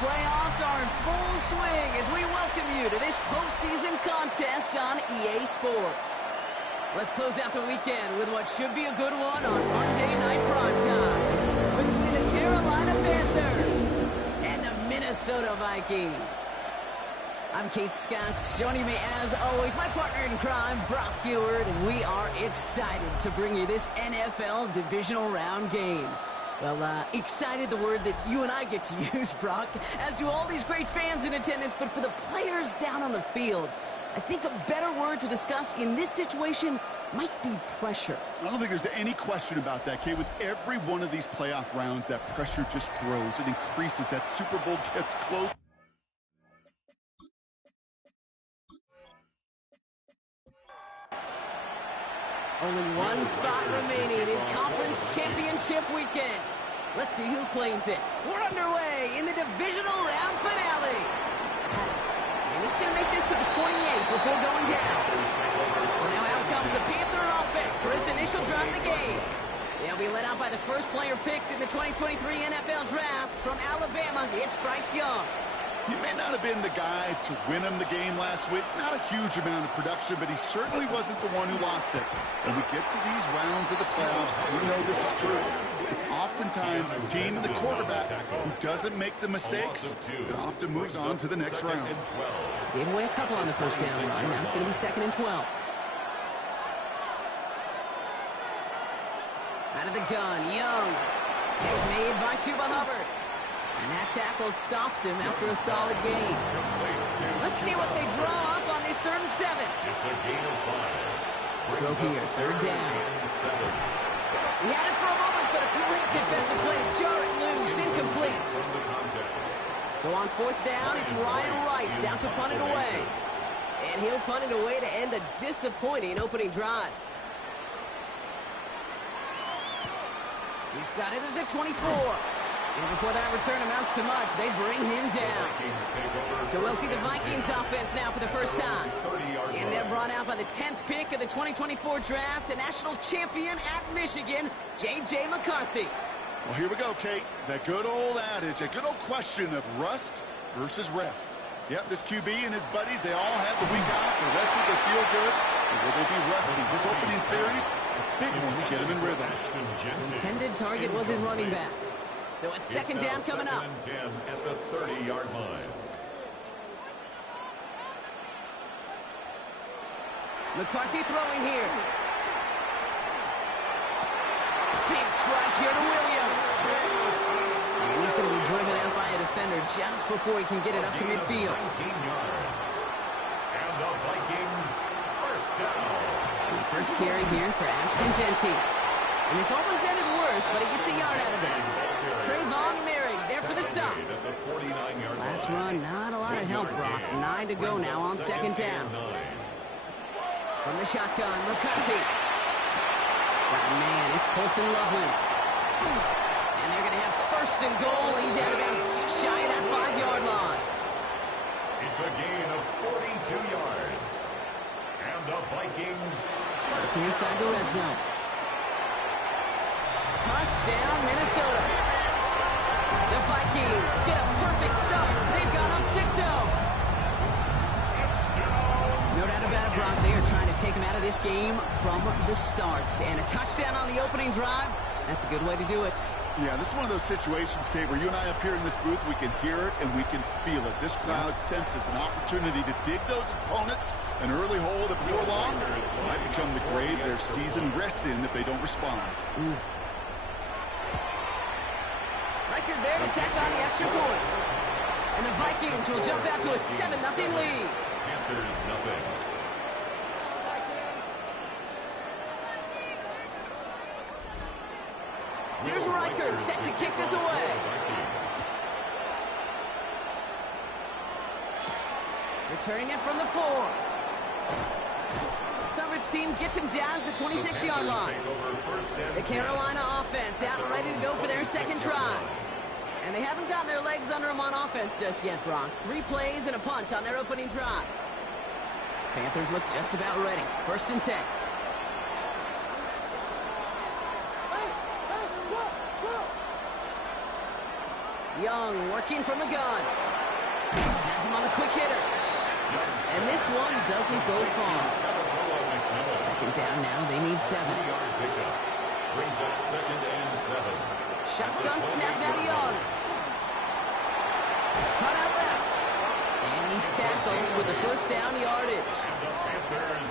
playoffs are in full swing as we welcome you to this postseason contest on EA Sports. Let's close out the weekend with what should be a good one on Monday Night Primetime between the Carolina Panthers and the Minnesota Vikings. I'm Kate Scott. Joining me, as always, my partner in crime, Brock Heward, and we are excited to bring you this NFL divisional round game. Well, excited, the word that you and I get to use, Brock, as do all these great fans in attendance, but for the players down on the field, I think a better word to discuss in this situation might be pressure. I don't think there's any question about that, Kate. With every one of these playoff rounds, that pressure just grows. It increases. That Super Bowl gets close. Only one spot remaining in Conference Championship Weekend. Let's see who claims it. We're underway in the divisional round finale. And he's going to make this to the 28th before going down. So now out comes the Panther offense for its initial drive of the game. They'll be led out by the first player picked in the 2023 NFL Draft from Alabama. It's Bryce Young. He may not have been the guy to win him the game last week. Not a huge amount of production, but he certainly wasn't the one who lost it. When we get to these rounds of the playoffs, we know this is true. It's oftentimes the team and the quarterback who doesn't make the mistakes that often moves on to the next round. Gave away a couple on the first down run. Now it's going to be 2nd and 12. Out of the gun, Young. It's made by Chuba Hubbard. And that tackle stops him after a solid gain. Let's see what they draw up on this 3rd and 7. It's a gain of 5. Throw here, 3rd down. He had it for a moment, but a great defensive play to jar it loose, incomplete. So on 4th down, it's Ryan Wright out to punt it away. And he'll punt it away to end a disappointing opening drive. He's got it at the 24. And before that return amounts to much, they bring him down. So we'll see the Vikings offense now for the first time. And they're brought out by the 10th pick of the 2024 draft, a national champion at Michigan, J.J. McCarthy. Well, here we go, Kate. That good old adage, a good old question of rust versus rest. Yep, this QB and his buddies, they all had the week off. The rest of them feel good. Or will they be rusty? This opening series, a big one to get him in rhythm. The intended target was his running back. So it's 2nd down coming up. 10 at the 30-yard line. McCarthy throwing here. Big strike here to Williams. And he's going to be driven out by a defender just before he can get it up to midfield. 19 yards. And the Vikings first down. And first carry here for Ashton Genty. And this almost ended worse, but he gets a yard out of it. Trayvon Merrick there for the stop. Last run, not a lot of help, Brock. 9 to go now on 2nd down. From the shotgun, McCarthy. Oh, man, it's Colston Loveland. And they're going to have 1st and goal. He's out of bounds just shy of that 5-yard line. It's a gain of 42 yards. And the Vikings working inside the red zone. Touchdown, Minnesota. The Vikings get a perfect start. They've got up 6-0. No doubt about it, Brock. They are trying to take him out of this game from the start. And a touchdown on the opening drive, that's a good way to do it. Yeah, this is one of those situations, Kate, where you and I up here in this booth, we can hear it and we can feel it. This crowd senses an opportunity to dig those opponents an early hole that before long might become the grave their season rests in if they don't respond. Record there to tack on the extra point. And the Vikings will jump out to a 7-0 lead. Panthers nothing. Here's Reichert set to kick this away. Returning it from the 4. Coverage team gets him down at the 26-yard line. The Carolina offense out and ready to go for their 2nd drive. And they haven't gotten their legs under them on offense just yet, Brock. 3 plays and a punt on their opening drive. Panthers look just about ready. 1st and 10. Young working from the gun. Has him on the quick hitter. And this one doesn't go far. Second down now. They need 7. Brings up 2nd and 7. Shotgun snap now to Young. Cut out left. And he's tackled with the first down yardage.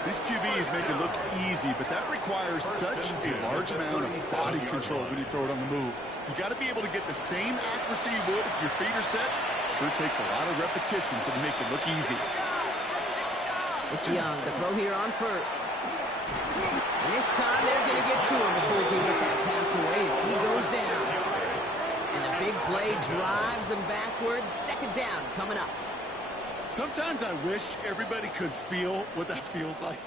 These QBs make it look easy, but that requires such a large amount of body control when you throw it on the move. You got to be able to get the same accuracy you would if your feet are set. Sure takes a lot of repetition to make it look easy. It's Young. The throw here on first. And this time they're going to get to him before he can get that pass away as he goes down. And the big play drives them backwards. Second down coming up. Sometimes I wish everybody could feel what that feels like.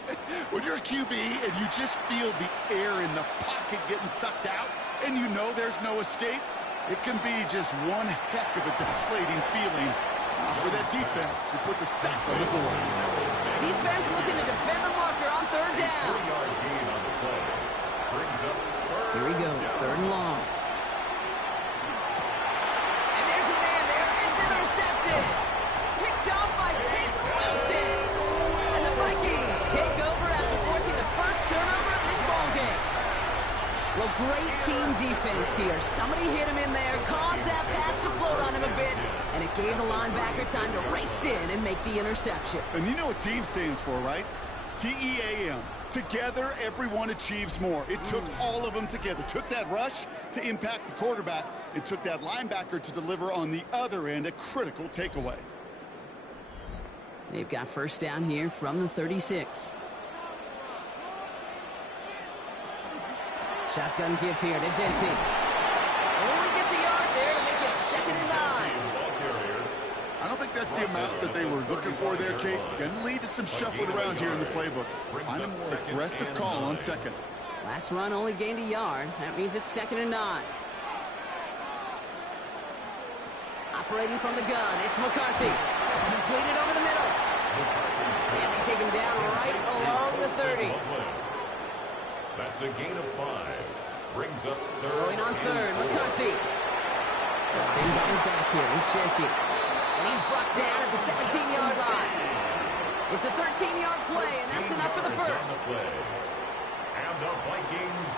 When you're a QB and you just feel the air in the pocket getting sucked out and you know there's no escape, it can be just one heck of a deflating feeling. For that defense, who puts a sack on the board. Defense looking to defend the marker on third down. Here he goes, 3rd and long. And there's a man there. It's intercepted. Picked up by Peyton Wilson. And the Vikings take over after forcing the first turnover of this ballgame. Well, great team defense here. Somebody hit him in there, caused that pass to float on him a bit, and it gave the linebacker time to race in and make the interception. And you know what team stands for, right? T-E-A-M. Together, everyone achieves more. It took all of them together. It took that rush to impact the quarterback. It took that linebacker to deliver on the other end a critical takeaway. They've got first down here from the 36. Shotgun give here to Jensen. Only gets a yard there to make it 2nd and 9. I don't think that's the amount that they were looking for there, Kate. Going to lead to some shuffling around here in the playbook. Find a more aggressive call on 2nd. Last run only gained a yard. That means it's 2nd and 9. Operating from the gun, it's McCarthy. Completed over the middle. And they take him down right along the 30. That's a gain of 5. Brings up 3rd. Going on 3rd, McCarthy. He's on his back here. It's Shensi. And he's brought down at the 17-yard line. It's a 13-yard play, and that's enough for the first. And the Vikings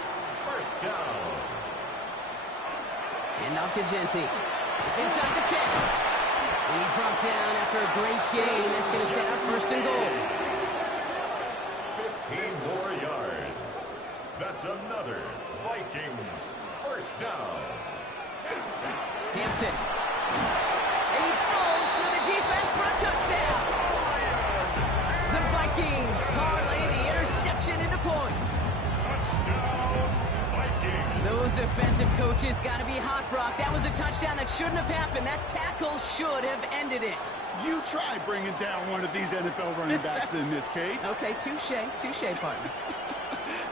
first down. And off to Jensi. It's inside the 10. And he's brought down after a great gain. That's going to set up 1st and goal. 15 more yards. That's another Vikings first down. Hampton. And he falls through the defense for a touchdown. The Vikings parlay the interception into points. Touchdown, Vikings. Those defensive coaches got to be hot, Brock. That was a touchdown that shouldn't have happened. That tackle should have ended it. You try bringing down one of these NFL running backs in this case. Okay, touche, partner.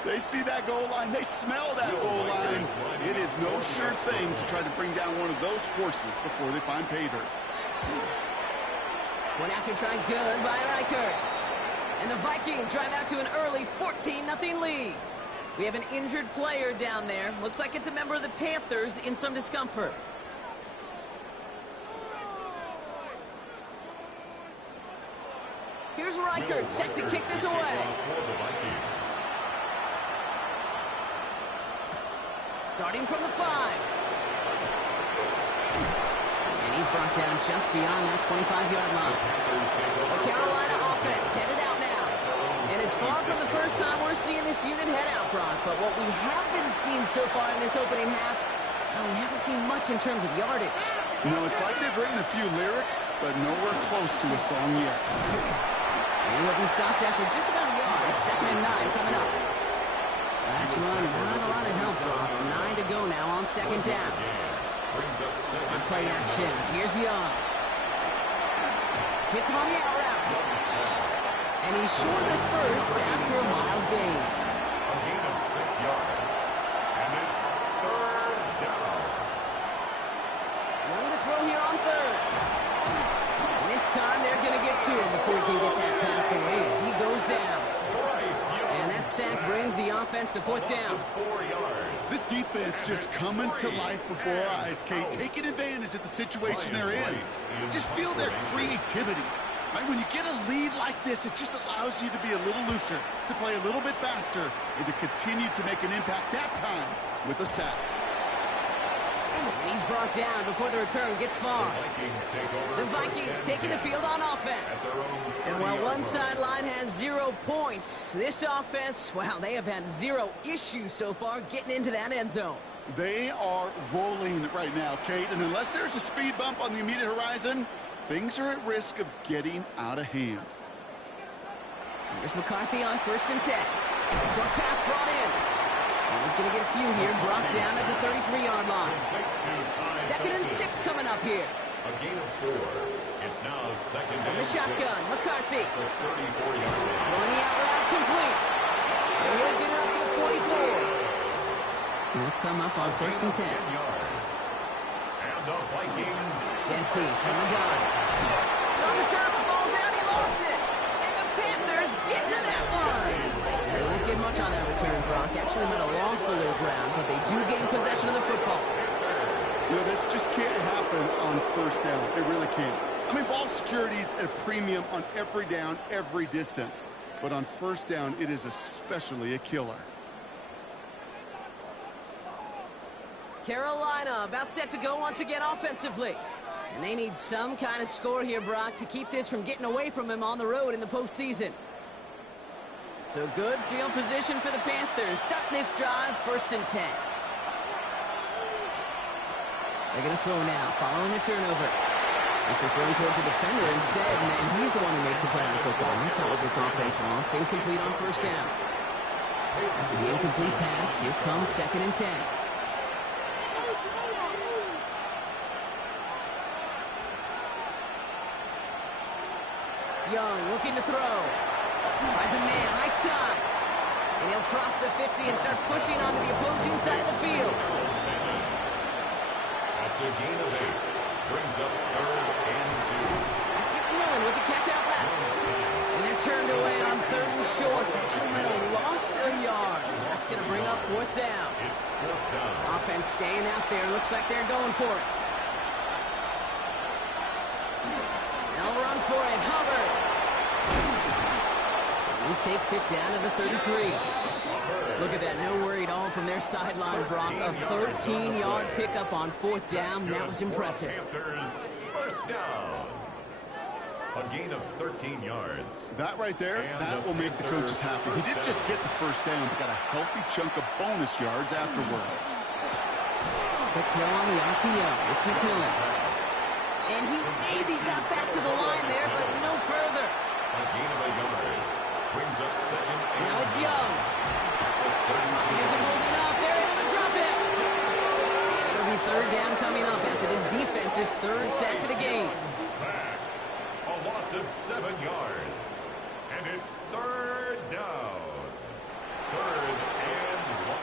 They see that goal line. They smell that goal line. It is no sure thing to try to bring down one of those horses before they find pay dirt. One after try good by Riker. And the Vikings drive out to an early 14-0 lead. We have an injured player down there. Looks like it's a member of the Panthers in some discomfort. Here's Riker, set to kick this away. Starting from the 5. And he's brought down just beyond that 25-yard line. The Carolina offense headed out now. And it's far from the first time we're seeing this unit head out, Brock. But what we haven't seen so far in this opening half, well, we haven't seen much in terms of yardage. No, it's like they've written a few lyrics, but nowhere close to a song yet. And he'll be stopped after just about a yard. 2nd and 9 coming up. Last run, not a lot of help, Brock. 9 to go now on 2nd down. On play action, here's Young. Hits him on the out route. And he's short of the first after a mild gain. A gain of 6 yards. And it's 3rd down. Running the throw here on 3rd. And this time they're going to get to him before he can get that pass away as he goes down. And that's That sack brings the offense to fourth down. 4 yards. This defense just coming to life before our eyes, Kate, taking advantage of the situation they're in. Just feel their creativity. Right? When you get a lead like this, it just allows you to be a little looser, to play a little bit faster, and to continue to make an impact that time with a sack. He's brought down before the return gets far. The Vikings taking the field on offense. And while one sideline has 0 points, this offense, well, they have had 0 issues so far getting into that end zone. They are rolling right now, Kate, and unless there's a speed bump on the immediate horizon, things are at risk of getting out of hand. Here's McCarthy on 1st and 10. Short pass brought in. He's going to get a few here, brought down at the 33-yard line. 2nd and 6 coming up here. A gain of 4. It's now 2nd and 6. The shotgun, McCarthy. The 34-yard line. Throwing the out route complete. And he'll get it up to the 44. He'll come up on 1st and 10. 10 yards. And the Vikings. Genty from the gun. It's on the turf, it falls out, he lost it. And the Panthers get to that one. They won't get much on that return, Brock. Actually might have lost a little ground, but they do gain possession of the football. You know, this just can't happen on 1st down. It really can't. I mean, ball security is at a premium on every down, every distance. But on 1st down, it is especially a killer. Carolina about set to go once again offensively. And they need some kind of score here, Brock, to keep this from getting away from him on the road in the postseason. So good field position for the Panthers. Starting this drive, 1st and 10. They're going to throw now, following a turnover. This is thrown towards a defender instead, and he's the one who makes a play on the football. That's not what this offense wants. Incomplete on 1st down. After the incomplete pass, here comes 2nd and 10. Young looking to throw. Finds a man, right side. And he'll cross the 50 and start pushing onto the opposing side of the field. That's a gain of 8. Brings up 3rd and 2. That's McMillan with the catch out left. And they're turned away on 3rd and short. Actually might have lost a yard. That's going to bring up 4th down. It's 4th down. Offense staying out there. Looks like they're going for it. They'll run for it. Hubbard. He takes it down to the 33. Look at that, no worry at all from their sideline, Brock. A 13-yard pickup on 4th down. That was impressive. Panthers, 1st down. A gain of 13 yards. That right there, that will make the coaches happy. He didn't just get the 1st down, but got a healthy chunk of bonus yards afterwards. Quick throw on the RPO. It's McMillan. And he maybe got back to the line there, but no further. A gain of a yard. Brings up 2nd and Now it's Young. He isn't holding up. They're able to drop it. And it'll be 3rd down coming up after this defense's 3rd sack of the game. Sacked. A loss of 7 yards. And it's 3rd down. 3rd and 1.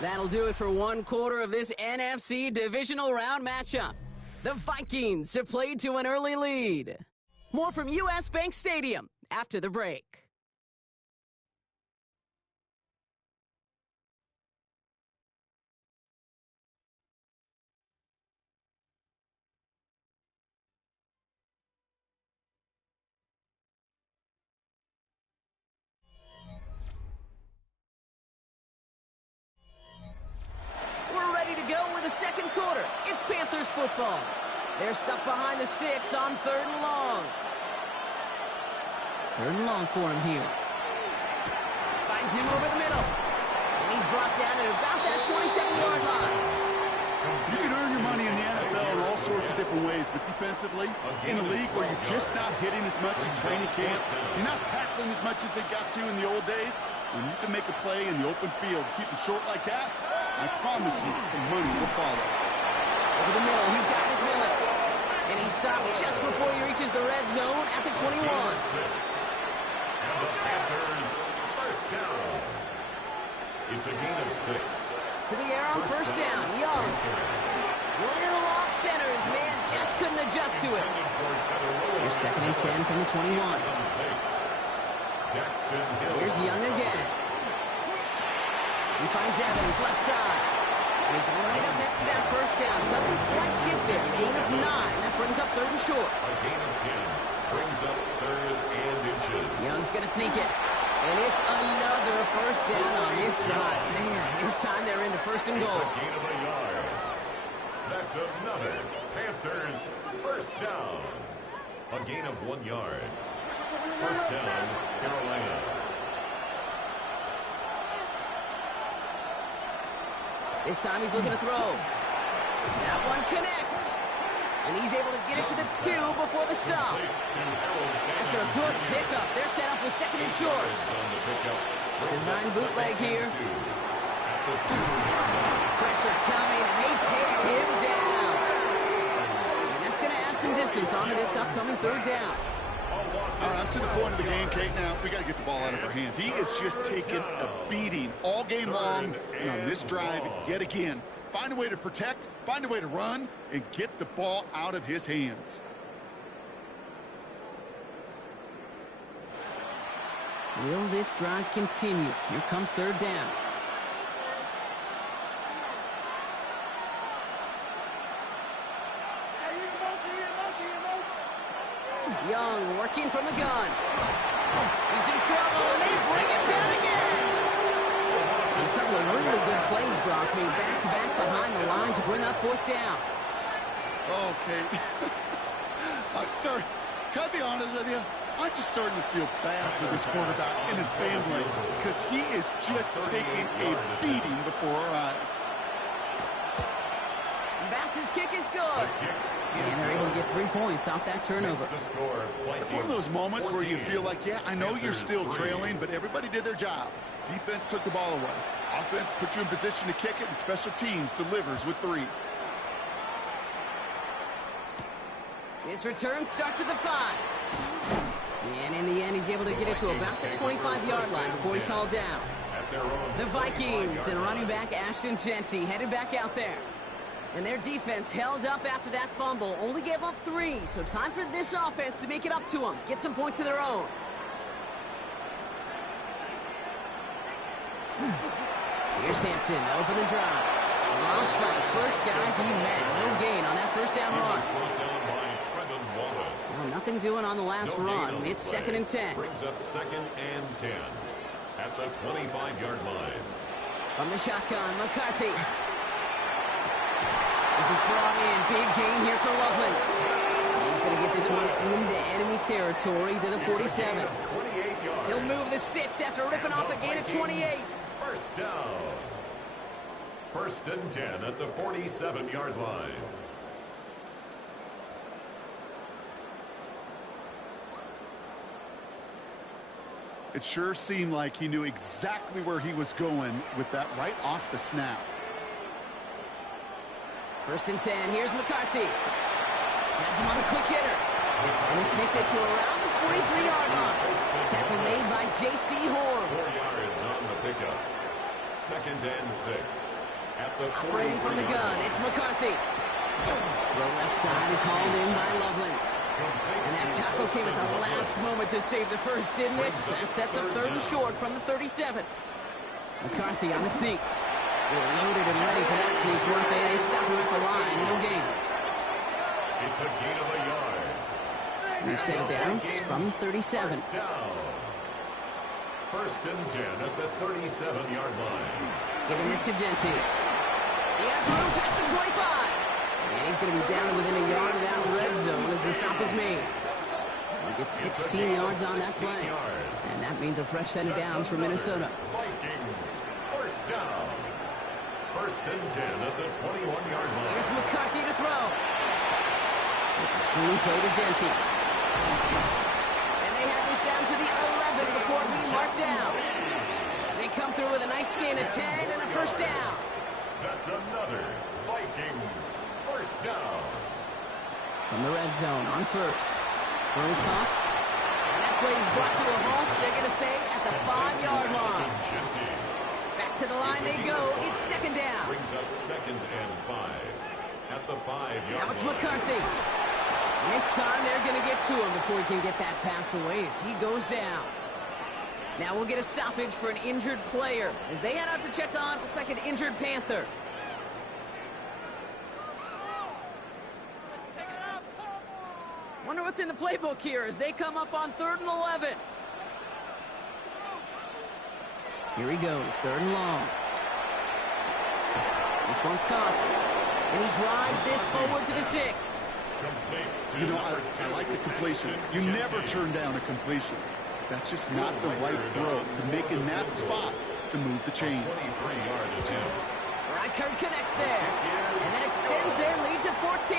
That'll do it for one quarter of this NFC divisional round matchup. The Vikings have played to an early lead. More from U.S. Bank Stadium after the break. The 2nd quarter, it's Panthers football. They're stuck behind the sticks on 3rd and long. 3rd and long for him here. Finds him over the middle. And he's brought down at about that 27-yard line. You can earn your money in the NFL in all sorts of different ways, but defensively, in a league where you're just not hitting as much in training camp, you're not tackling as much as they got to in the old days, when you can make a play in the open field, keep it short like that, I promise you some money will follow. Over the middle, he's got McMillan. And he's stopped just before he reaches the red zone at the 21. And the Panthers, 1st down. It's a gain of 6. To the air on 1st down, Young. Little off center, his man just couldn't adjust to it. Here's 2nd and 10 from the 21. Here's Young again. He finds Evans, left side. He's right up next to that first down. Doesn't quite get there. Gain of 9. That brings up 3rd and short. A gain of 10 brings up 3rd and inches. Young's going to sneak it. And it's another first down on this drive. Man, this time they're into 1st and goal. It's a gain of a yard. That's another Panthers first down. A gain of 1 yard. First down, Carolina. This time he's looking to throw. That one connects. And he's able to get it to the 2 before the stop. After a good pickup, they're set up with 2nd and short. Design bootleg here. Pressure coming, and they take him down. And that's going to add some distance onto this upcoming 3rd down. All right, up to the point of the game, Kate. Now, we got to get the ball out of our hands. He is just taking a beating all game long, and on this drive, yet again. Find a way to protect, find a way to run, and get the ball out of his hands. Will this drive continue? Here comes 3rd down. Young working from the gun. He's in trouble, and they bring him down again. A couple of really good plays, Brock, made back-to-back behind the line to bring up 4th down. Okay. Can I be honest with you? I'm just starting to feel bad for this quarterback and his family because he is just taking a beating before our eyes. Bass's kick is good. And they're able to get 3 points off that turnover. It's one of those moments where you feel like, yeah, I know you're still trailing, but everybody did their job. Defense took the ball away. Offense put you in position to kick it, and special teams delivers with 3. His return starts at the 5. And in the end, he's able to get it to about the 25-yard line before he's hauled down. The Vikings and running back Ashton Jeanty headed back out there. And their defense held up after that fumble. Only gave up 3, so time for this offense to make it up to them. Get some points of their own. Here's Hampton, open the drive. Long flight, first guy he met. No gain on that first down run. Well, nothing doing on the last run. It's 2nd and 10. Brings up 2nd and 10 at the 25-yard line. From the shotgun, McCarthy. This is brought in. Big gain here for Loveland. He's going to get this one into enemy territory to the 47. He'll move the sticks after ripping off a gain of 28. First down. 1st and 10 at the 47-yard line. It sure seemed like he knew exactly where he was going with that right off the snap. 1st and 10. Here's McCarthy. Has him on the quick hitter. And this makes it to around the 43-yard line. Tackle made by J.C. Horn. 4 yards on the pickup. 2nd and 6 at the 43. Operating from the gun, it's McCarthy. The left side is hauled in by Loveland. And that tackle came at the last moment to save the first, didn't it? That sets up 3rd and short from the 37. McCarthy on the sneak. They were loaded and ready for that sneak, weren't they? They stopped him at the line. No gain. It's a gain of a yard. New set of downs from 37. First down. 1st and 10 at the 37-yard line. Giving this to Jeanty. He has room past the 25. And he's going to be down within a yard of that red zone as the stop is made. He gets 16 yards on that play. And that means a fresh set of downs for Minnesota. Vikings, first down. 1st and 10 at the 21-yard line. Here's McCarthy to throw. It's a screen play to Jeanty. And they have this down to the 11 before being marked down. They come through with a nice gain of 10 and a first down. That's another Vikings first down. From the red zone on 1st. Throws caught. And that play is brought to a halt. They're going to say at the 5-yard line. Back to the line they go. It's 2nd down. Brings up 2nd and 5 at the 5-yard line. Now it's McCarthy. And this time they're going to get to him before he can get that pass away as he goes down. Now we'll get a stoppage for an injured player as they head out to check on, looks like an injured Panther. Wonder what's in the playbook here as they come up on 3rd and 11. Here he goes, 3rd and long. This one's caught. And he drives this forward to the 6. You know, I like the completion. You never turn down a completion. That's just not the right throw to make in that spot to move the chains. Reichert connects there, and then extends their lead to 14.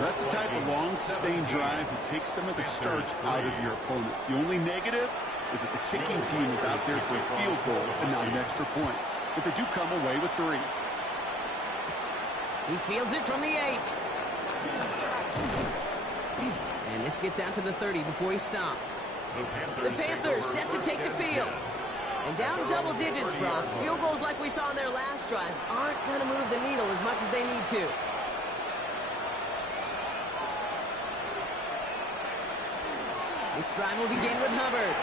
That's the type of long, sustained drive that takes some of the starch out of your opponent. The only negative is that the kicking team is out there for a field goal and not an extra point. But they do come away with 3. He fields it from the 8. And this gets out to the 30 before he stopped. The Panthers set to take the field. And down double digits, Brock. Field goals like we saw in their last drive aren't going to move the needle as much as they need to. This drive will begin with Hubbard.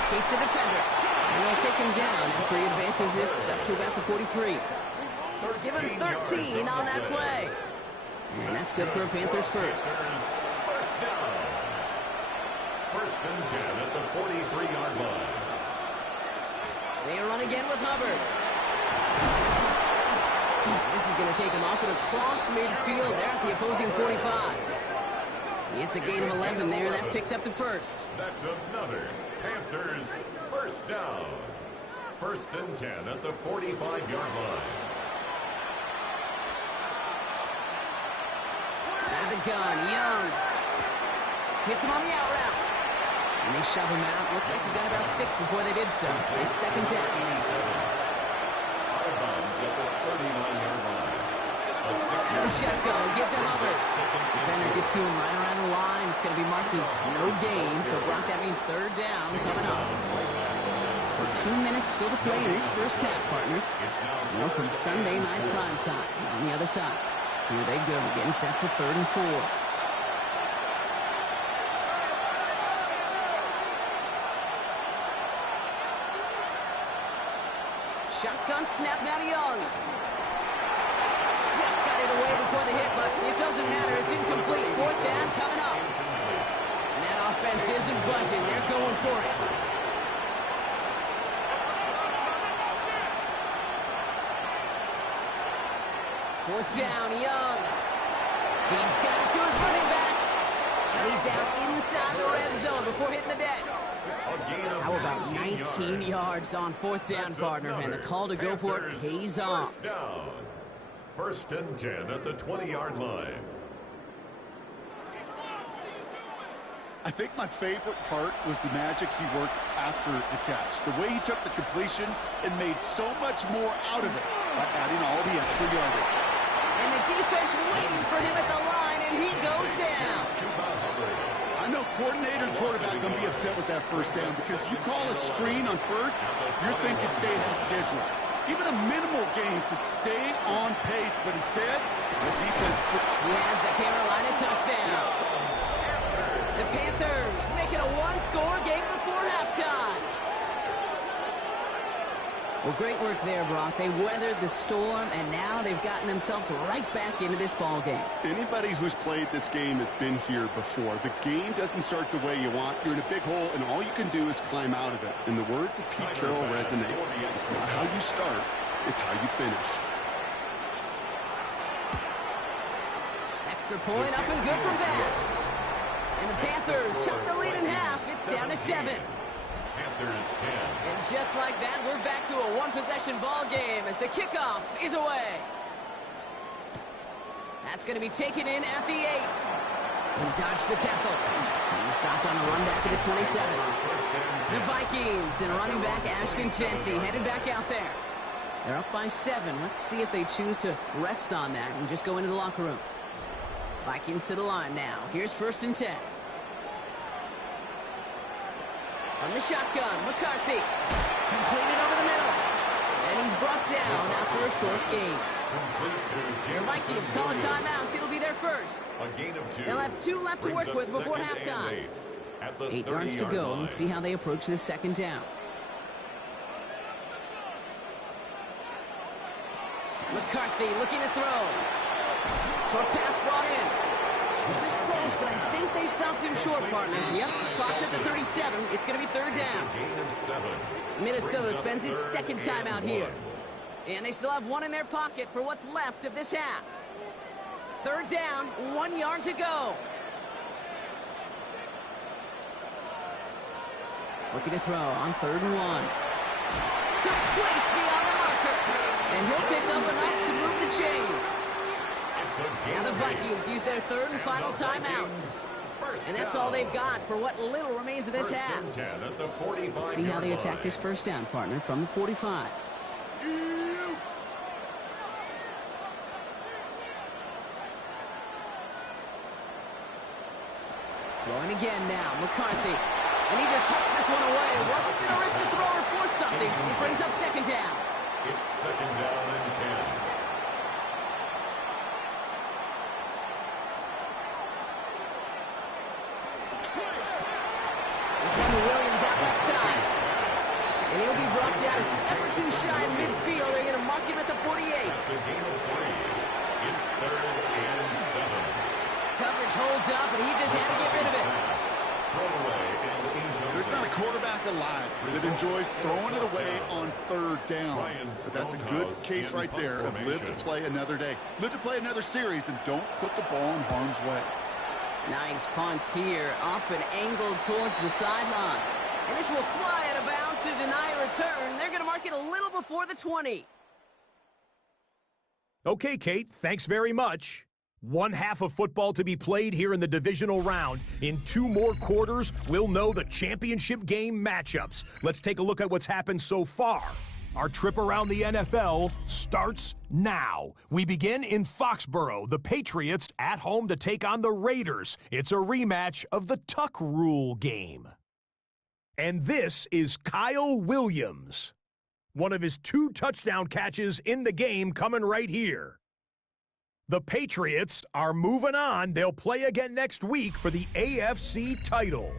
Escapes the defender. And they'll take him down after he advances this up to about the 43. Give him 13 on that play. And that's good for a Panthers first. First down. 1st and 10 at the 43-yard line. They run again with Hubbard. This is going to take him off and across midfield there at the opposing 45. It's a gain of 11 there. That picks up the first. That's another Panthers first down. 1st and 10 at the 45-yard line. Out of the gun, Young. Hits him on the out route. And they shove him out. Looks like he got about 6 before they did so. It's 2nd down. Out of bounds at the 39-yard line. A 6-yard Out of the shotgun, give to Hubbard. Defender gets to him right around the line. It's going to be marked as no gain. So, Brock, that means 3rd down coming up. So 2 minutes still to play in this first half, partner. More from Sunday night primetime on the other side. Here they go, getting set for 3rd and 4. Shotgun snap now to Young. Just got it away before the hit, but it doesn't matter. It's incomplete. 4th down coming up. And that offense isn't budging. They're going for it. Fourth down, Young. He's got it to his running back. And he's down inside the red zone before hitting the deck. How about 19 yards on 4th down, partner? And the call to go for it pays off. 1st and 10 at the 20-yard line. I think my favorite part was the magic he worked after the catch. The way he took the completion and made so much more out of it by adding all the extra yardage. And the defense waiting for him at the line, and he goes down. I know coordinator and quarterback going to be upset with that first down because you call a screen on first, you're thinking stay ahead of schedule. Even a minimal gain to stay on pace, but instead, the defense... He has the Carolina touchdown. The Panthers make it a one-score game before halftime. Well, great work there, Brock. They weathered the storm, and now they've gotten themselves right back into this ball game. Anybody who's played this game has been here before. The game doesn't start the way you want. You're in a big hole, and all you can do is climb out of it. And the words of Pete Carroll resonate. It's not how you start, it's how you finish. Extra point up and good for Bass. And the Panthers chop the lead in half. It's down to 7. Panthers 10. And just like that, we're back to a one-possession ball game as the kickoff is away. That's going to be taken in at the 8. He dodged the tackle. He stopped on a run back at the 27. The Vikings and running back Ashton Jeanty headed back out there. They're up by 7. Let's see if they choose to rest on that and just go into the locker room. Vikings to the line now. Here's 1st and 10. From the shotgun, McCarthy. Completed over the middle. And he's brought down after a short gain. The Vikings call a timeout. It'll be their first. A gain of 2. They'll have 2 left to work with before halftime. at the 8 yards to go. line. Let's see how they approach this second down. McCarthy looking to throw. Short pass brought in. This is close, but I think they stopped him short, partner. Yep, spots at the 37. It's going to be third down. Gain of 7. Minnesota spends its second time out here. And they still have one in their pocket for what's left of this half. Third down, 1 yard to go. Looking to throw on 3rd and 1. Complete beyond the marker. And he'll pick up enough to move the chains. Now the Vikings use their 3rd and final timeout. And that's all they've got for what little remains of this half. Let's see how they attack this first down, partner, from the 45. Throwing again now, McCarthy. And he just hooks this one away. Wasn't going to risk a throw or force something. He brings up second down. It's second down and 10. This one to Williams out left side. And he'll be brought down a step or two shy of midfield. They're going to mark him at the 48. It's a gain of 3. It's 3rd and 7. Coverage holds up, and he just had to get rid of it. There's not a quarterback alive that enjoys throwing it away on 3rd down. But that's a good case right there of live to play another day. Live to play another series, and don't put the ball in harm's way. Nice punt here, up and angled towards the sideline. And this will fly out of bounds to deny a return. They're going to mark it a little before the 20. Okay, Kate, thanks very much. One half of football to be played here in the divisional round. In 2 more quarters, we'll know the championship game matchups. Let's take a look at what's happened so far. Our trip around the NFL starts now. We begin in Foxborough. The Patriots at home to take on the Raiders. It's a rematch of the Tuck Rule game. And this is Kyle Williams. One of his 2 touchdown catches in the game coming right here. The Patriots are moving on. They'll play again next week for the AFC title.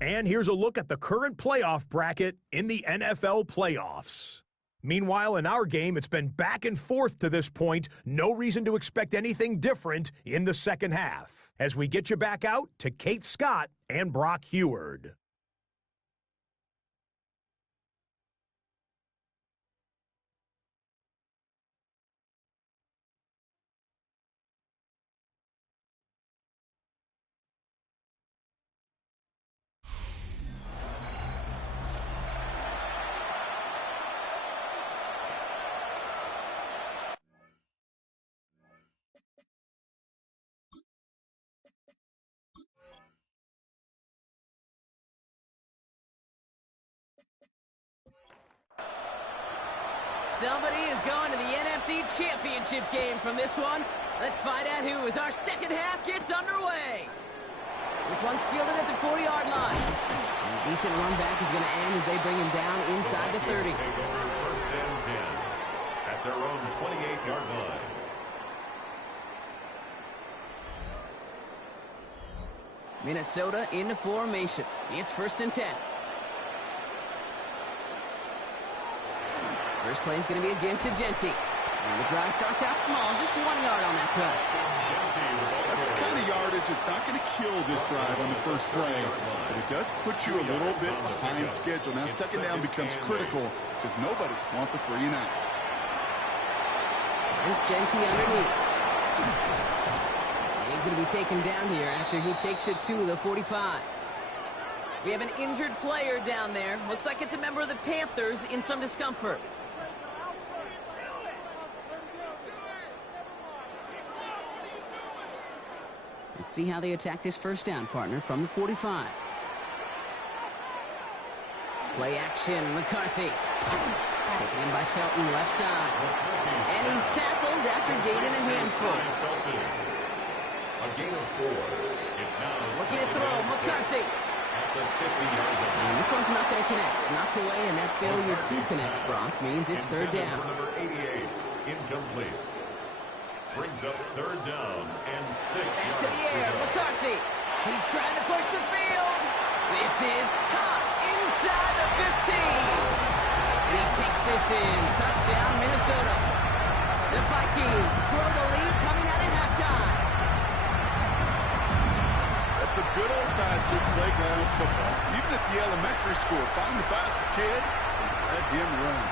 And here's a look at the current playoff bracket in the NFL playoffs. Meanwhile, in our game, it's been back and forth to this point. No reason to expect anything different in the second half. As we get you back out to Kate Scott and Brock Heward. Somebody is going to the NFC Championship game from this one. Let's find out who as our second half gets underway. This one's fielded at the 40-yard line. And a decent run back is going to end as they bring him down inside the 30. Take over first and 10 at their own 28-yard line. Minnesota into formation. It's first and 10. First play is going to be again to Genty. And the drive starts out small, just 1 yard on that cut. That's the kind of yardage it's not going to kill this drive on the first play, but it does put you a little bit behind schedule. Now second down becomes critical because nobody wants a 3 and out. It's Genty underneath. And he's going to be taken down here after he takes it to the 45. We have an injured player down there. Looks like it's a member of the Panthers in some discomfort. Let's see how they attack this first down, partner, from the 45. Play action, McCarthy. Taken in by Felton, left side. And he's tackled after gaining a handful. A gain of 4. It's now looking to throw, McCarthy. At the 50-yard line. And this one's not going to connect. Knocked away, and that failure to connect, Brock, means it's third down. Number 88, incomplete. Brings up third down and 6 Back to the air, McCarthy. He's trying to push the field. This is caught inside the 15. And he takes this in. Touchdown, Minnesota. The Vikings grow the lead coming out of halftime. That's some good old-fashioned playground football. Even at the elementary school, find the fastest kid and let him run.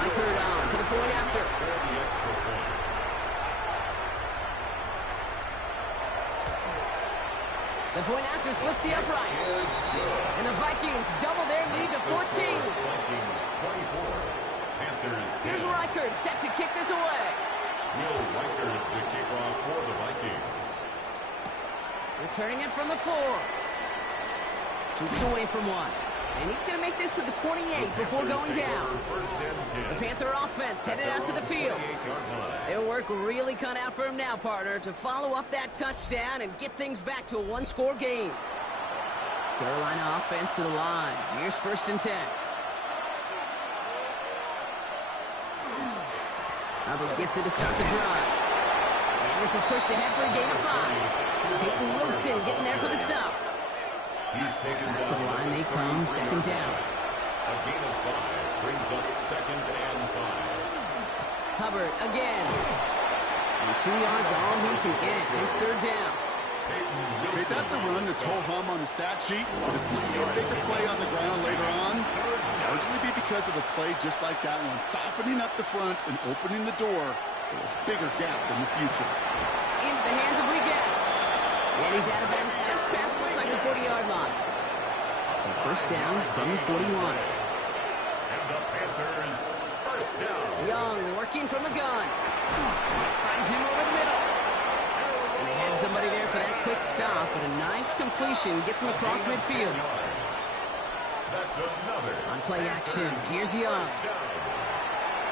Reichert on for the point after. The point after splits the uprights. And the Vikings double their lead to 14. Vikings 24. Panthers 10. Here's Reichert set to kick this away. Will Reichert the kickoff for the Vikings. Returning it from the 4. Shoots away from one. And he's going to make this to the 28 before going down. The Panther offense headed out to the field. Their work really cut out for him now, partner, to follow up that touchdown and get things back to a one-score game. Carolina offense to the line. Here's 1st and 10. Hubbard gets it to start the drive. And this is pushed ahead for a gain of 5. Peyton Wilson getting there for the stop. He's taken Back to the line they come, 2nd down. A gain of 5 brings up 2nd and 5. Hubbard again. And 2 yards all he can get. It's 3rd down. Okay, that's a run that's ho-hum on the stat sheet, but if you see a bigger play on the ground later on, it'll largely be because of a play just like that one, softening up the front and opening the door for a bigger gap in the future. Into the hands of Leggett. And he's out of bounds just past, looks like the 40-yard line. So 1st down from the 41. And the Panthers, 1st down. Young working from the gun. Finds him over the middle. And they had somebody there for that quick stop, but a nice completion gets him across midfield. That's another. On play action, here's Young.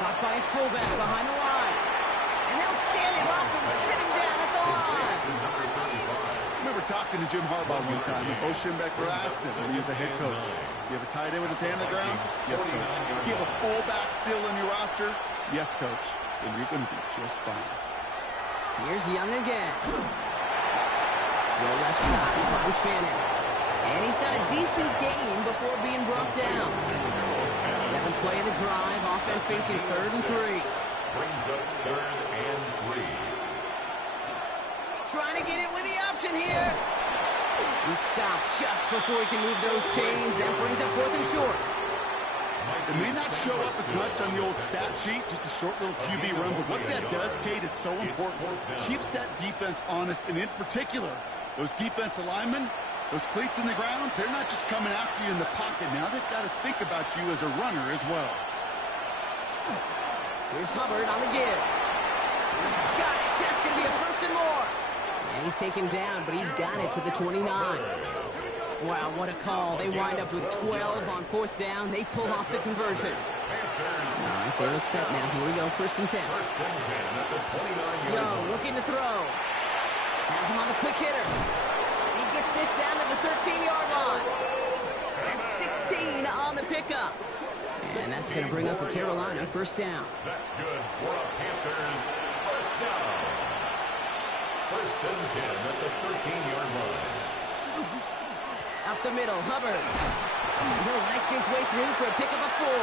Caught by his fullback behind the line. And they'll stand him up and sit him down at the line. I remember talking to Jim Harbaugh one time, and Bo Schembechler asked him when he was a head coach, you have a tight end with his hand on the ground? Yes, coach. You have a fullback still in your roster? Yes, coach. Then you're going to be just fine. Here's Young again. Go left side, finds Fannin. And he's got a decent game before being brought down. 7th play of the drive, offense facing 3rd and 3. Brings up 3rd and 3. Trying to get it with the option here. He stopped just before he can move those chains. That brings up 4th and short. It may not show up as much on the old stat sheet, just a short little QB run, but what that does, Kate, is so important. Keeps that defense honest, and in particular, those defensive linemen, those cleats in the ground, they're not just coming after you in the pocket. Now they've got to think about you as a runner as well. Here's Hubbard on the give. He's got it. That's going to be a 1st and more. And he's taken down, but he's got it to the 29. Wow, what a call. They wind up with 12 on 4th down. They pull off the conversion. All right, they look set now. Here we go, 1st and 10. Young looking to throw. Has him on the quick hitter. He gets this down to the 13-yard line. That's 16 on the pickup. And that's going to bring up a Carolina 1st down. That's good for a Panthers 1st down. 1st and 10 at the 13-yard line. Up the middle, Hubbard. He'll knife his way through for a pickup of 4.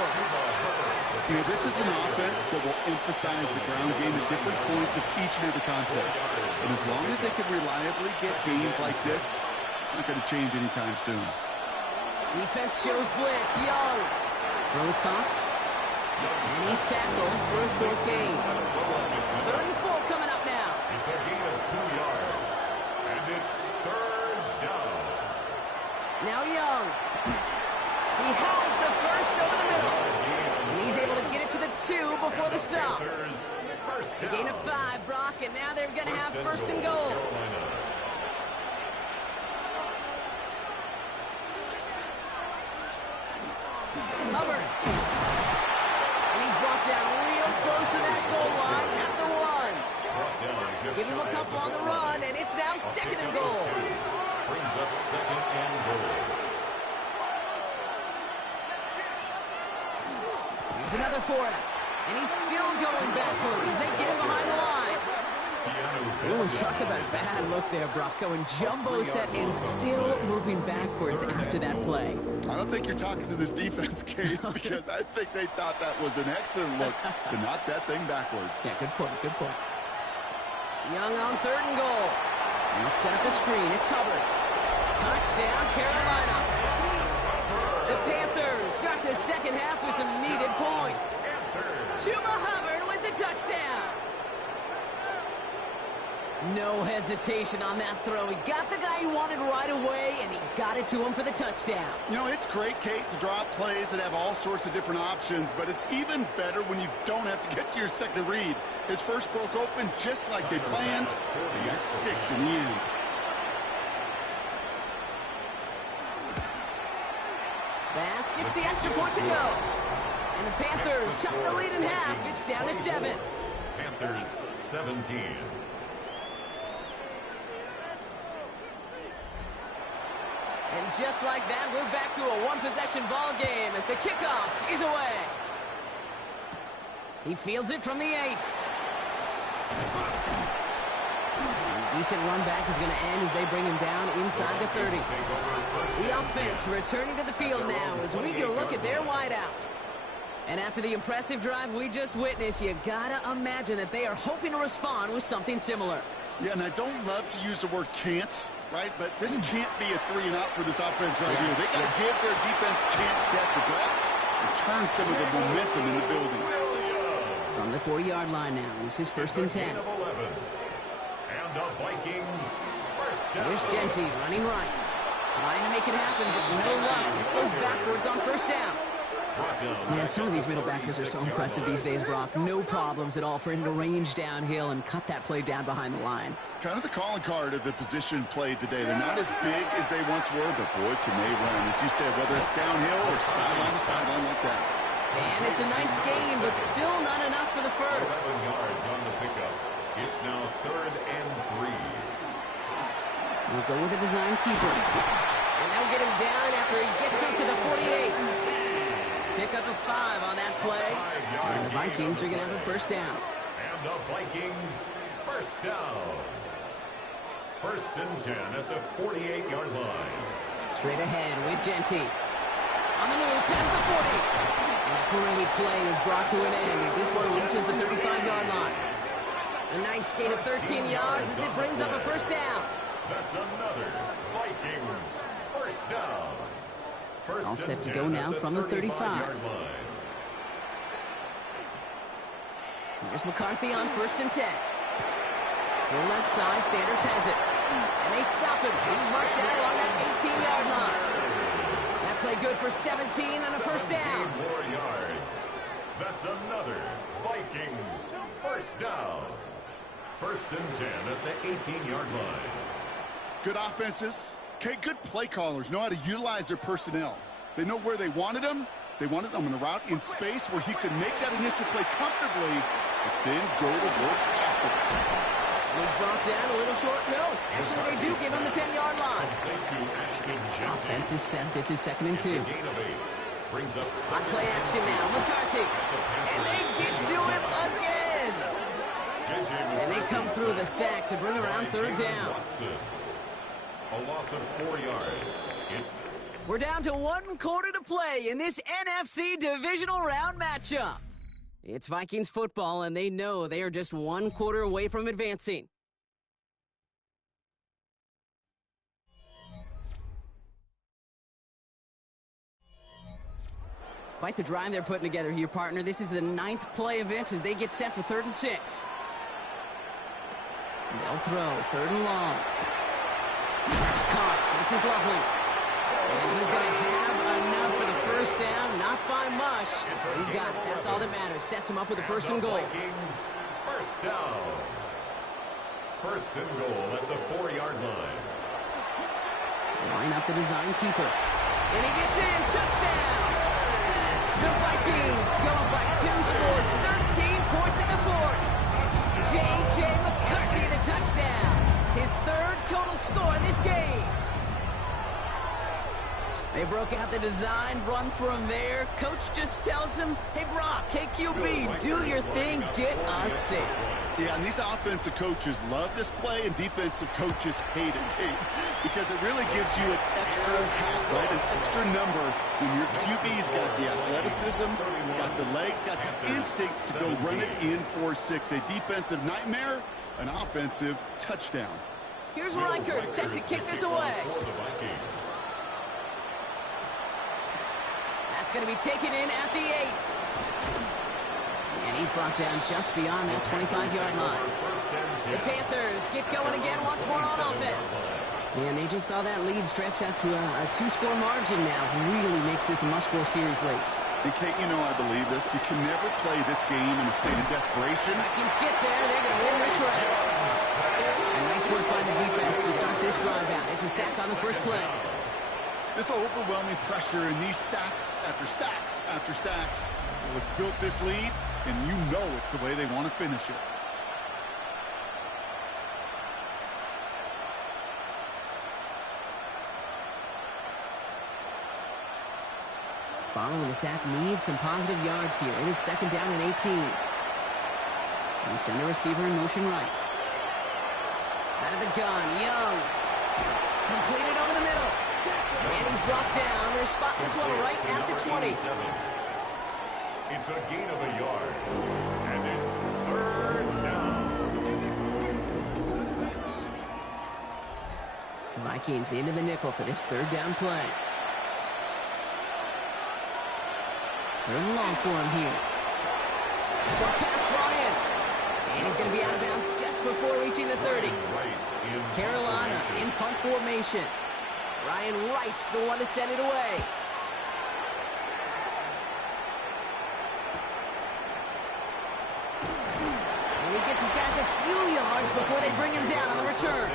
You know, this is an offense that will emphasize the ground game at different points of each and every contest. And as long as they can reliably get games like this, it's not going to change anytime soon. Defense shows blitz. Young. Throws caught. And he's tackled for a short gain. 3rd and 4 coming up now. It's a gain of 2 yards. And it's 3rd down. Now Young. He has the 1st over the middle. And he's able to get it to the 2 before the stop. A gain of 5, Brock, and now they're going to have 1st and goal. Hubbard. And he's brought down real close to that goal line at the 1. Give him a couple on the run, and it's now 2nd and goal. Brings up 2nd and goal. There's another for him. And he's still going backwards as they get him behind the line. Ooh, talk about a bad look there, Brock. Going jumbo set and still moving backwards after that play. I don't think you're talking to this defense, Kate, because I think they thought that was an excellent look to knock that thing backwards. Yeah, good point, good point. Young on 3rd and goal. Let's set up the screen. It's Hubbard. Touchdown, Carolina. The Panthers start the second half with some needed points. Chuba Hubbard with the touchdown. No hesitation on that throw. He got the guy he wanted right away, and he got it to him for the touchdown. You know, it's great, Kate, to draw plays that have all sorts of different options, but it's even better when you don't have to get to your second read. His first broke open just like they planned. They got 6 in the end. Bass gets the extra point to go. And the Panthers chop the lead in half. It's down to 7. Panthers 17. And just like that, we're back to a one-possession ball game as the kickoff is away. He fields it from the 8. A decent run back is going to end as they bring him down inside the 30. The offense returning to the field now as we get a look at their wideouts. And after the impressive drive we just witnessed, you gotta imagine that they are hoping to respond with something similar. Yeah, and I don't love to use the word can't, right? But this can't be a 3 and out for this offense right here. They got to give their defense a chance to catch a breath and turn some of the momentum in the building. From the 40-yard line now, this is 1st and 10. And the Vikings first down. Here's Genty running right. Trying to make it happen, but no luck. This goes backwards on 1st down. Man, some of these middle backers are so impressive these days, Brock. No problems at all for him to range downhill and cut that play down behind the line. Kind of the calling card of the position played today. They're not as big as they once were, but boy, can they run. As you said, whether it's downhill or sideline to sideline like that. And it's a nice gain, but still not enough for the first. 11 yards on the pickup. It's now 3rd and 3. We'll go with a design keeper. And they'll get him down after he gets up to the 48. Pick up a 5 on that play. And the Vikings are going to have a 1st down. And the Vikings first down. 1st and 10 at the 48-yard line. Straight ahead with Genty. On the move, past the 40. And a great play is brought to an end as this one reaches the 35-yard line. A nice gain of 13 yards as it brings up a 1st down. That's another Vikings first down. All set to go now from the 35. Here's McCarthy on 1st and 10. The left side, Sanders has it. And they stop him. He's marked down along that 18-yard line. That play good for 17 and a 1st down. 17 more yards. That's another Vikings first down. 1st and 10 at the 18-yard line. Good offenses. Okay, good play callers know how to utilize their personnel. They know where they wanted them. They wanted them in a route in space where he could make that initial play comfortably, but then go to work after it. Was brought down a little short. No, actually they do give him the 10-yard line. Offense is set. This is 2nd and 2. Brings up on play action now, McCarthy. And they get to him again. And they come through the sack to bring around 3rd down. A loss of 4 yards. We're down to 1 quarter to play in this NFC divisional round matchup. It's Vikings football, and they know they are just 1 quarter away from advancing. Quite the drive they're putting together here, partner. This is the 9th play of it as they get set for 3rd and 6. They'll throw 3rd and long. That's Cox. This is Loveland. And he's going to have enough for the 1st down. Not by much. He got it. That's all that matters. Sets him up with a 1st and goal. Vikings first down. 1st and goal at the 4-yard line. Line up the design keeper. And he gets in. Touchdown. The Vikings go by 2 scores. 13 points in the 4th. J.J. McCarthy the touchdown. His 3rd total score in this game. They broke out the design, run for him there. Coach just tells him, hey, Brock, KQB, do your thing, get a 6. Yeah, and these offensive coaches love this play, and defensive coaches hate it, Kate, because it really gives you an extra hat, right, an extra number when your QB's got the athleticism, got the legs, got the instincts to go run it in for 6. A defensive nightmare, an offensive touchdown. Here's Reichert set to kick this away. That's going to be taken in at the 8. And he's brought down just beyond that 25-yard line. The Panthers get going again once more on offense. And they just saw that lead stretch out to a 2-score margin now. Really makes this a must-score series late. And Kate, you know I believe this. You can never play this game in a state of desperation. Vikings get there. They're going to win this round. And nice work by the defense to start this drive out. It's a sack on the first play. This overwhelming pressure and these sacks after sacks after sacks. Well, it's built this lead, and you know it's the way they want to finish it. Following the sack needs some positive yards here. It is 2nd down and 18. We send a receiver in motion right. Out of the gun, Young. Completed over the middle. And he's brought down. They're spotting this one right at the 20. It's a gain of a yard. And it's 3rd down. Vikings into the nickel for this 3rd down play. 3rd and long for him here. Short pass brought in. And he's going to be out of bounds just before reaching the 30. Carolina in punt formation. Ryan Wright's the one to send it away. And he gets his guys a few yards before they bring him down on the return.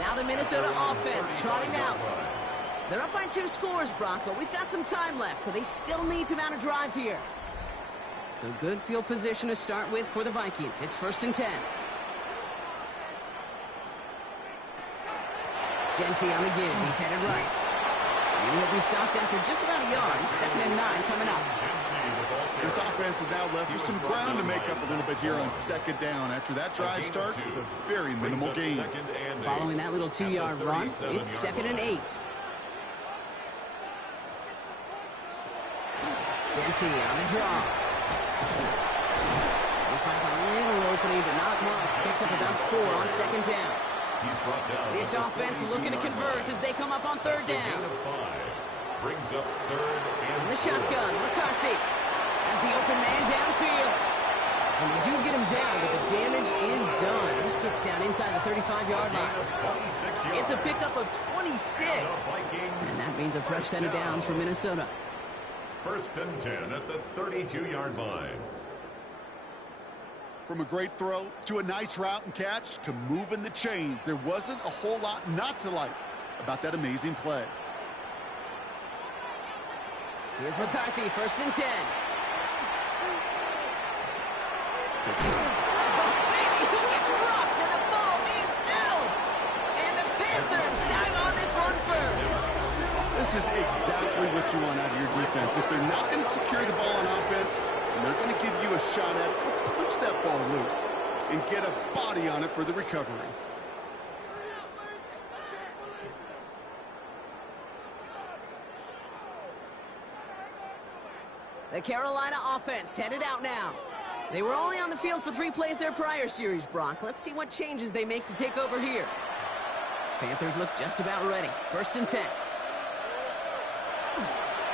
Now the Minnesota offense trotting out. They're up by 2 scores, Brock, but we've got some time left, so they still need to mount a drive here. So good field position to start with for the Vikings. It's 1st and 10. Genty on the give. He's headed right. And he'll be stopped after just about a yard. 2nd and 9 coming up. This offense is now left with some ground to make up a little bit here on 2nd down. After that drive starts with a very minimal gain. Following that little 2-yard run, it's 2nd and 8. Genty on the draw. He finds a little opening, but not much. Picked up about 4 on 2nd down. This offense looking to convert as they come up on 3rd down. Brings up 3rd and the shotgun, McCarthy has the open man downfield. And they do get him down, but the damage is done. This gets down inside the 35-yard line. It's a pickup of 26. And that means a fresh set of downs for Minnesota. 1st and 10 at the 32-yard line. From a great throw to a nice route and catch to moving the chains, there wasn't a whole lot not to like about that amazing play. Here's McCarthy, 1st and 10. Oh, baby, he gets rocked and the ball is out. And the Panthers time on this one first. This is exactly what you want out of your defense. If they're not going to secure the ball on offense, and they're going to give you a shot at it, push that ball loose and get a body on it for the recovery. The Carolina offense headed out now. They were only on the field for 3 plays their prior series, Brock. Let's see what changes they make to take over here. Panthers look just about ready. 1st and 10.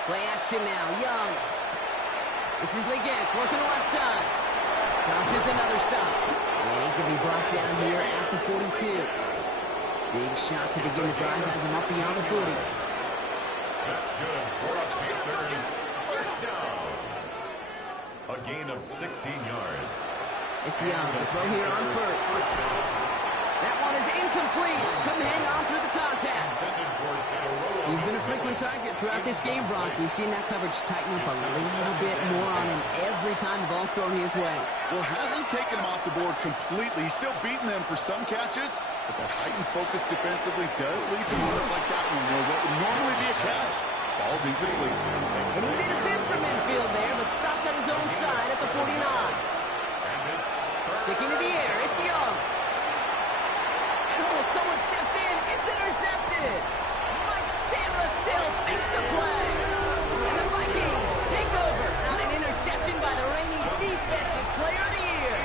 Play action now. Young. This is Legance working the left side. Dodges another stop. And he's going to be brought down here at the 42. Big shot to begin the drive has him up beyond the 40. That's good for a Panthers 1st down. A gain of 16 yards. It's Young. The throw here on 1st. That one is incomplete. Couldn't hang on through the contact. He's been a frequent target throughout this game, Brock. We've seen that coverage tighten up a little bit more on him every time the ball's thrown his way. Well, hasn't taken him off the board completely. He's still beating them for some catches, but that heightened focus defensively does lead to moments like that one where what would normally be a catch falls incomplete. And he made a bid for midfield there, but stopped on his own side at the 49. Sticking to the air, it's Young. And oh, someone stepped in. It's intercepted. Still makes the play. And the Vikings take over. Not an interception by the reigning defensive player of the year.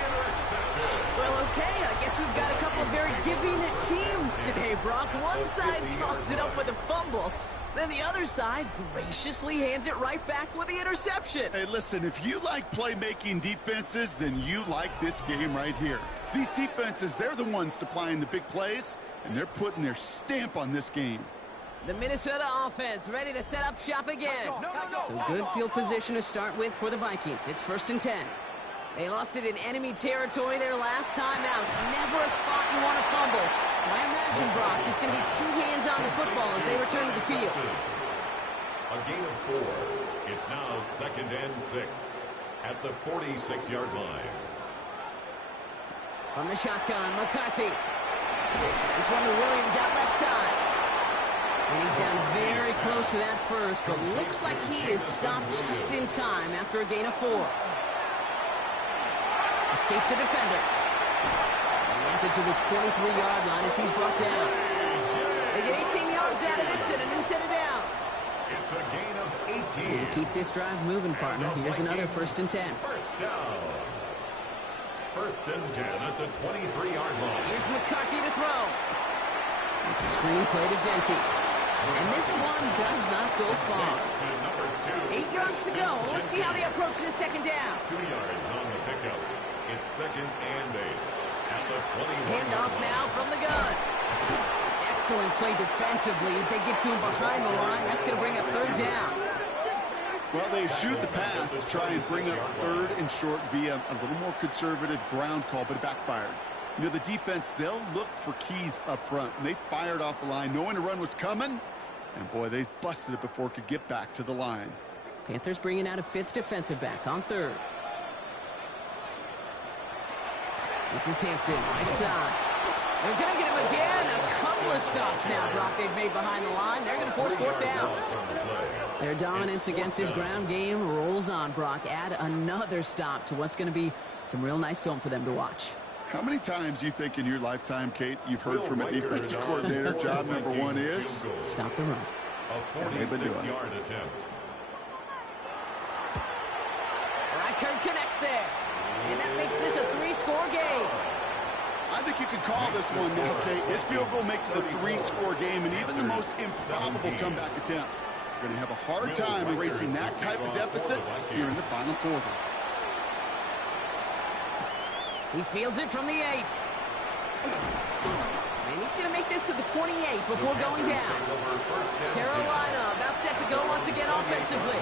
Well, okay, I guess we've got a couple of very giving teams today, Brock. One side coughs it up with a fumble. Then the other side graciously hands it right back with the interception. Hey, listen, if you like playmaking defenses, then you like this game right here. These defenses, they're the ones supplying the big plays, and they're putting their stamp on this game. The Minnesota offense ready to set up shop again. So good field position to start with for the Vikings. It's 1st and 10. They lost it in enemy territory their last time out. Never a spot you want to fumble. So I imagine, Brock, it's going to be 2 hands on the football as they return to the field. A gain of 4. It's now 2nd and 6 at the 46-yard line. From the shotgun, McCarthy. This one to Williams out left side. And he's down very close to that first, but looks like he is stopped just in time after a gain of 4. Escapes the defender. And he has it to the 23-yard line as he's brought down. They get 18 yards out of it and a new set of downs. It's a gain of 18. And keep this drive moving, partner. Here's another 1st and 10. First down. 1st and 10 at the 23-yard line. Here's McCarthy to throw. It's a screen play to Genty. And this one does not go far. 8 yards to go. Let's see how they approach this 2nd down. 2 yards on the pickup. It's 2nd and 8 at the 21. Handoff now from the gun. Excellent play defensively as they get to him behind the line. That's going to bring up 3rd down. Well, they shoot the pass to try and bring up 3rd and short via a little more conservative ground call, but it backfired. You know, the defense, they'll look for keys up front. And they fired off the line knowing the run was coming. And, boy, they busted it before it could get back to the line. Panthers bringing out a 5th defensive back on 3rd. This is Hampton, right side. They're going to get him again. A couple of stops now, Brock, they've made behind the line. They're going to force 4th down. Their dominance against his ground game rolls on, Brock. Add another stop to what's going to be some real nice film for them to watch. How many times do you think in your lifetime, Kate, you've heard from a defensive coordinator, job number 1 is? Stop the run. A 46-yard attempt. Reichert connects there. And that makes this a 3-score game. I think you could call this one now, Kate. This field goal makes it a 3-score game, and even the most improbable comeback attempts are going to have a hard time erasing that type of deficit here in the final quarter. He fields it from the 8. And he's going to make this to the 28 before going down. Carolina about set to go once again offensively.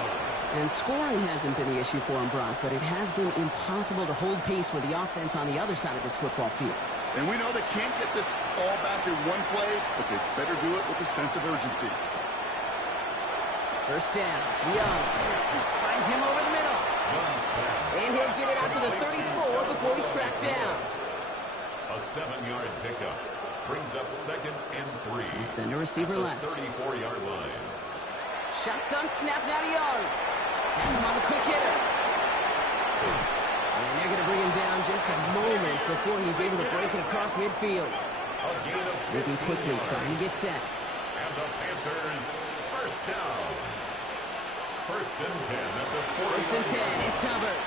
And scoring hasn't been the issue for him, Brock, but it has been impossible to hold pace with the offense on the other side of this football field. And we know they can't get this all back in one play, but they better do it with a sense of urgency. 1st down. Young finds him over the middle. And he'll get it out to the 34 before he's tracked down. A 7-yard pickup brings up 2nd and 3. And send a receiver left. 34-yard line. Shotgun snap now to Young. Has him on the quick hitter. And they're going to bring him down just a moment before he's able to break it across midfield. Moving quickly, trying to get set. And the Panthers, 1st down. 1st and 10 at the 40. 1st and 10, it's Hubbard.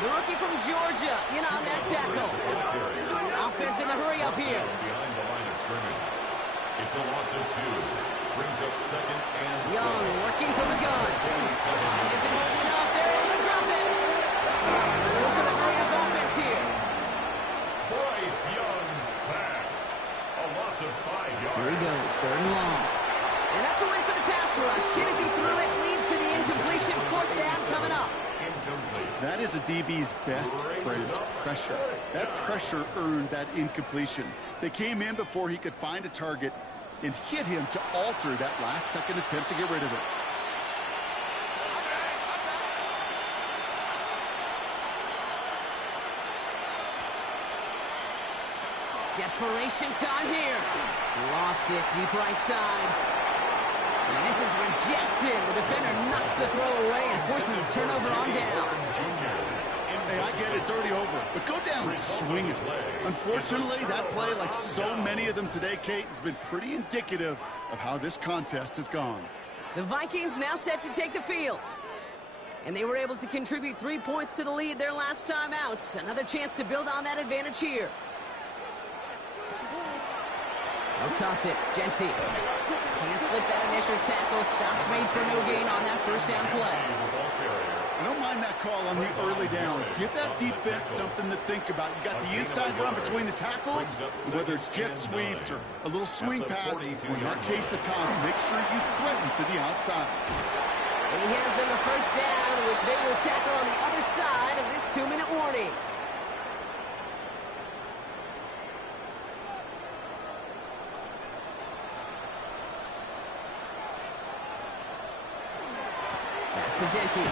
The rookie from Georgia in on that tackle. Offense in the hurry up here. Behind the line of scrimmage. It's a loss of 2. Brings up 2nd and 4. Young working from the gun. He isn't holding up. They're able to drop it. Goes to the hurry up offense here. Bryce Young sacked. A loss of 5 yards. Here he goes, 3rd and long. And that's a win for the pass rush. Shit as he threw it leads to the incompletion. 4th down coming up. Incomplete. That is a DB's Cincinnati's best friend, pressure. That pressure earned that incompletion. They came in before he could find a target and hit him to alter that last-second attempt to get rid of it. Desperation time here. Lofts it deep right side. And this is rejected. The defender knocks the throw away and forces a turnover on downs. Hey, I get it. It's already over. But go down swinging. Unfortunately, that play, like so many of them today, Kate, has been pretty indicative of how this contest has gone. The Vikings now set to take the field. And they were able to contribute 3 points to the lead their last time out. Another chance to build on that advantage here. They'll toss it. Genty can't slip that initial tackle. Stops made for no gain on that first down play. I don't mind that call on the early downs. Give that defense something to think about. You got the inside run between the tackles, whether it's jet sweeps or a little swing pass, or in that case a toss, make sure you threaten to the outside. And he has them a first down, which they will tackle on the other side of this 2-minute warning. To Genty.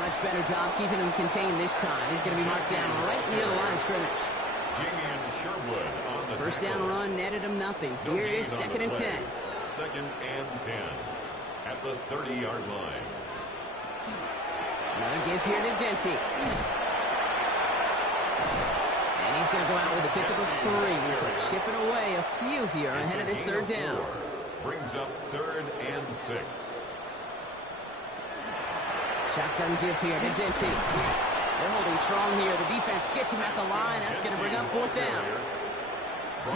Much better job keeping him contained this time. He's going to be marked down right near the line of scrimmage. First down run netted him nothing. Here is 2nd and 10. 2nd and 10 at the 30-yard line. Another give here to Genty. And he's going to go out with a pickup of 3. So chipping away a few here ahead of this 3rd down. Brings up 3rd and 6. Shotgun give here to Genty. They're holding strong here. The defense gets him at the line. That's going to bring up 4th down.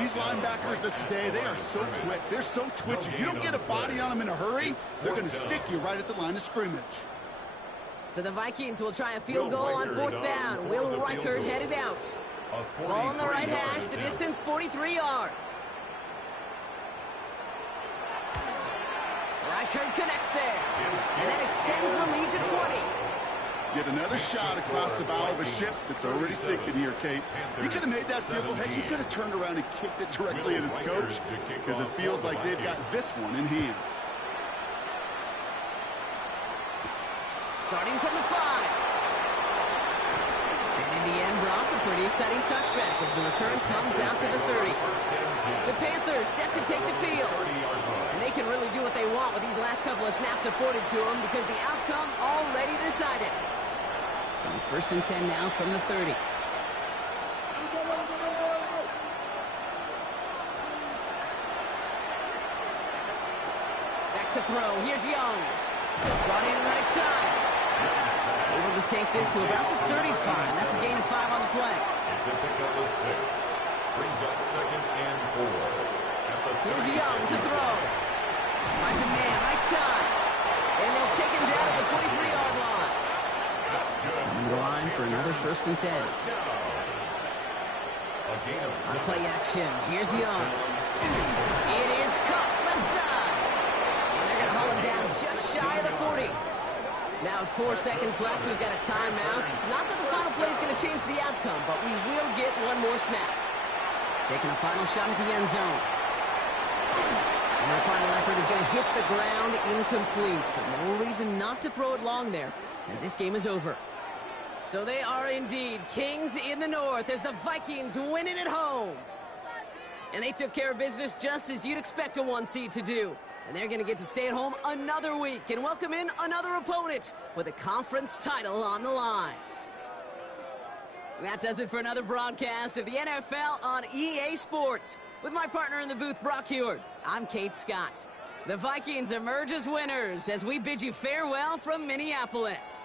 These linebackers of today, they are so quick. They're so twitchy. You don't get a body on them in a hurry, they're going to stick you right at the line of scrimmage. So the Vikings will try a field goal on 4th down. Will Reichert headed out. Ball on the right hash. The distance 43 yards. Reichert connects there, and that extends the lead to 20. Get another shot across the bow of a ship that's already sinking here, Kate. You could have made that field goal. Heck, you could have turned around and kicked it directly at his coach, because it feels like they've got this one in hand. Starting from the 5. And in the end, Brock, a pretty exciting touchback as the return comes out to the 30. The Panthers set to take the field. And they can really do what they want with these last couple of snaps afforded to them because the outcome already decided. So 1st and 10 now from the 30. Back to throw. Here's Young. Brought in right side. Able to take this to about the 35. That's a gain of 5 on the play. It's a pickup of 6. Brings up 2nd and 4. Here's Young to throw. Finds a man right side. And they'll take him down at the 43-yard line. Coming to the line for another 1st and 10. On play action. Here's Young. It is cut left side. And they're going to haul him down just shy of the 40. Now 4 seconds left. We've got a timeout. Not that the final play is going to change the outcome, but we will get one more snap. Taking a final shot at the end zone. And their final effort is going to hit the ground incomplete. But no reason not to throw it long there, as this game is over. So they are indeed kings in the north as the Vikings win it at home. And they took care of business just as you'd expect a 1 seed to do. And they're going to get to stay at home another week and welcome in another opponent with a conference title on the line. That does it for another broadcast of the NFL on EA Sports. With my partner in the booth, Brock Heward, I'm Kate Scott. The Vikings emerge as winners as we bid you farewell from Minneapolis.